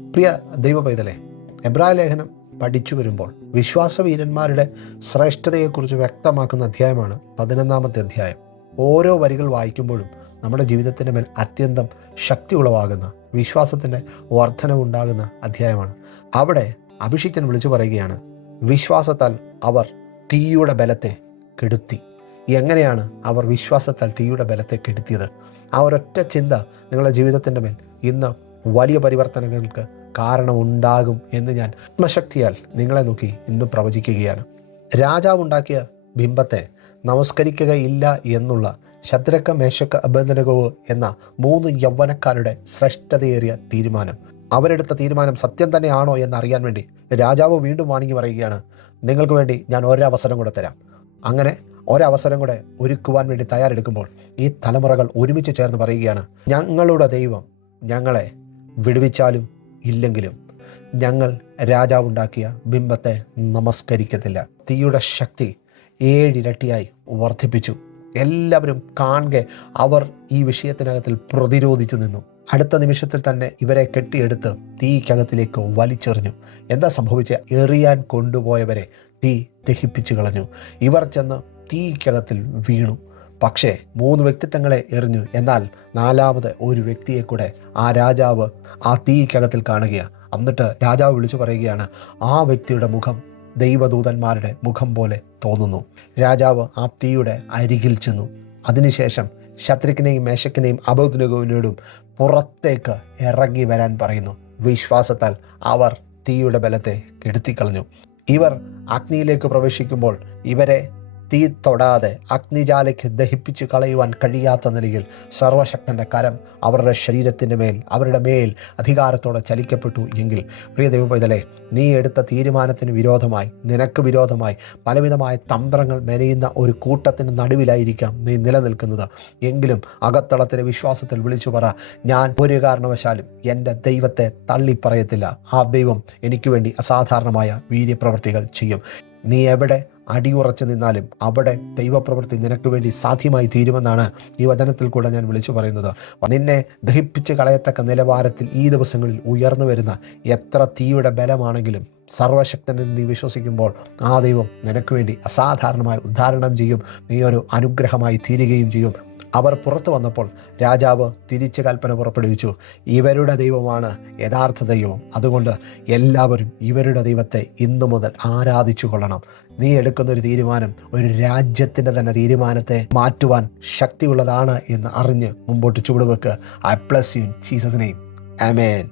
പ്രിയ ദൈവ പൈതലേ, എബ്രായ ലേഖനം പഠിച്ചു വരുമ്പോൾ വിശ്വാസവീരന്മാരുടെ ശ്രേഷ്ഠതയെക്കുറിച്ച് വ്യക്തമാക്കുന്ന അധ്യായമാണ് 11-ാമത്തെ അധ്യായം. ഓരോ വരികൾ വായിക്കുമ്പോഴും നമ്മുടെ ജീവിതത്തിൻ്റെ മേൽ അത്യന്തം ശക്തി ഉളവാകുന്ന, വിശ്വാസത്തിൻ്റെ വർധനവുണ്ടാകുന്ന അധ്യായമാണ്. അവിടെ അഭിഷിക്തൻ വിളിച്ചു പറയുകയാണ്, വിശ്വാസത്താൽ അവർ തീയുടെ ബലത്തെ കെടുത്തി. എങ്ങനെയാണ് അവർ വിശ്വാസത്താൽ തീയുടെ ബലത്തെ കെടുത്തിയത്? ആ ഒരൊറ്റ ചിന്ത നിങ്ങളുടെ ജീവിതത്തിൻ്റെ മേൽ ഇന്ന് വലിയ പരിവർത്തനങ്ങൾക്ക് കാരണമുണ്ടാകും എന്ന് ഞാൻ ആത്മശക്തിയാൽ നിങ്ങളെ നോക്കി ഇന്ന് പ്രവചിക്കുകയാണ്. രാജാവുണ്ടാക്കിയ ബിംബത്തെ നമസ്കരിക്കുകയില്ല എന്നുള്ള ശദ്രക്ക, മേശക്ക, അബേദ്നെഗോ എന്ന 3 യൗവനക്കാരുടെ ശ്രേഷ്ഠതയേറിയ തീരുമാനം, അവരെടുത്ത തീരുമാനം സത്യം തന്നെയാണോ എന്നറിയാൻ വേണ്ടി രാജാവ് വീണ്ടും വാണിങ്ങി പറയുകയാണ്, നിങ്ങൾക്ക് വേണ്ടി ഞാൻ ഒരവസരം കൂടെ തരാം. അങ്ങനെ ഒരവസരം കൂടെ ഒരുക്കുവാൻ വേണ്ടി തയ്യാറെടുക്കുമ്പോൾ ഈ തലമുറകൾ ഒരുമിച്ച് ചേർന്ന് പറയുകയാണ്, ഞങ്ങളുടെ ദൈവം ഞങ്ങളെ വിടുവിച്ചാലും ഇല്ലെങ്കിലും ഞങ്ങൾ രാജാവുണ്ടാക്കിയ ബിംബത്തെ നമസ്കരിക്കത്തില്ല. തീയുടെ ശക്തി 7 ഇരട്ടിയായി വർദ്ധിപ്പിച്ചു. എല്ലാവരും കാണെ അവർ ഈ വിഷയത്തിനകത്തിൽ പ്രതിരോധിച്ചു നിന്നു. അടുത്ത നിമിഷത്തിൽ തന്നെ ഇവരെ കെട്ടിയെടുത്ത് തീക്കകത്തിലേക്ക് വലിച്ചെറിഞ്ഞു. എന്താ സംഭവിച്ച? എറിയാൻ കൊണ്ടുപോയവരെ തീ ദഹിപ്പിച്ചു കളഞ്ഞു. ഇവർ ചെന്ന് തീക്കകത്തിൽ വീണു. പക്ഷേ 3 വ്യക്തിത്വങ്ങളെ എറിഞ്ഞു. എന്നാൽ 4ാമത് ഒരു വ്യക്തിയെ കൂടെ ആ രാജാവ് ആ തീക്കകത്തിൽ കാണുകയാണ്. എന്നിട്ട് രാജാവ് വിളിച്ചു പറയുകയാണ്, ആ വ്യക്തിയുടെ മുഖം ദൈവദൂതന്മാരുടെ മുഖം പോലെ തോന്നുന്നു. രാജാവ് ആ തീയുടെ അരികിൽ ചെന്നു. അതിനുശേഷം ശദ്രക്കിനെയും മേശക്കിനെയും അബേദ്നെഗോവിനോടും പുറത്തേക്ക് ഇറങ്ങി വരാൻ പറയുന്നു. വിശ്വാസത്താൽ അവർ തീയുടെ ബലത്തെ കെടുത്തിക്കളഞ്ഞു. ഇവർ അഗ്നിയിലേക്ക് പ്രവേശിക്കുമ്പോൾ ഇവരെ തീ തൊടാതെ അഗ്നിജാലയ്ക്ക് ദഹിപ്പിച്ച് കളയുവാൻ കഴിയാത്ത നിലയിൽ സർവശക്തൻ്റെ കരം അവരുടെ ശരീരത്തിൻ്റെ മേൽ, അവരുടെ മേൽ അധികാരത്തോടെ ചലിക്കപ്പെട്ടു. എങ്കിൽ പ്രിയ ദൈവപൈതലേ, നീ എടുത്ത തീരുമാനത്തിന് വിരോധമായി, നിനക്ക് വിരോധമായി പലവിധമായ തന്ത്രങ്ങൾ മെനയുന്ന ഒരു കൂട്ടത്തിന് നടുവിലായിരിക്കാം നീ നിലനിൽക്കുന്നത്. എങ്കിലും അകത്തളത്തിലെ വിശ്വാസത്തിൽ വിളിച്ചു പറ, ഞാൻ ഒരു കാരണവശാലും എൻ്റെ ദൈവത്തെ തള്ളിപ്പറയത്തില്ല. ആ ദൈവം എനിക്ക് വേണ്ടി അസാധാരണമായ വീര്യപ്രവൃത്തികൾ ചെയ്യും. നീ എവിടെ അടിയുറച്ചു നിന്നാലും അവിടെ ദൈവപ്രവൃത്തി നിനക്ക് വേണ്ടി സാധ്യമായി തീരുമെന്നാണ് ഈ വചനത്തിൽ കൂടെ ഞാൻ വിളിച്ചു പറയുന്നത്. നിന്നെ ദഹിപ്പിച്ച് കളയത്തക്ക നിലവാരത്തിൽ ഈ ദിവസങ്ങളിൽ ഉയർന്നു വരുന്ന എത്ര തീയുടെ ബലമാണെങ്കിലും സർവശക്തനിൽ നീ വിശ്വസിക്കുമ്പോൾ ആ ദൈവം നിനക്ക് വേണ്ടി അസാധാരണമായി ഉദ്ധാരണം ചെയ്യും. നീ ഒരു അനുഗ്രഹമായി തീരുകയും ചെയ്യും. അവർ പുറത്തു വന്നപ്പോൾ രാജാവ് തിരിച്ച് കൽപ്പന പുറപ്പെടുവിച്ചു, ഇവരുടെ ദൈവമാണ് യഥാർത്ഥ ദൈവം. അതുകൊണ്ട് എല്ലാവരും ഇവരുടെ ദൈവത്തെ ഇന്നു മുതൽ ആരാധിച്ചു കൊള്ളണം. നീ എടുക്കുന്നൊരു തീരുമാനം ഒരു രാജ്യത്തിൻ്റെ തന്നെ തീരുമാനത്തെ മാറ്റുവാൻ ശക്തിയുള്ളതാണ് എന്ന് അറിഞ്ഞ് മുമ്പോട്ട് ചുവടുവെക്ക്. I bless you in Jesus name. Amen.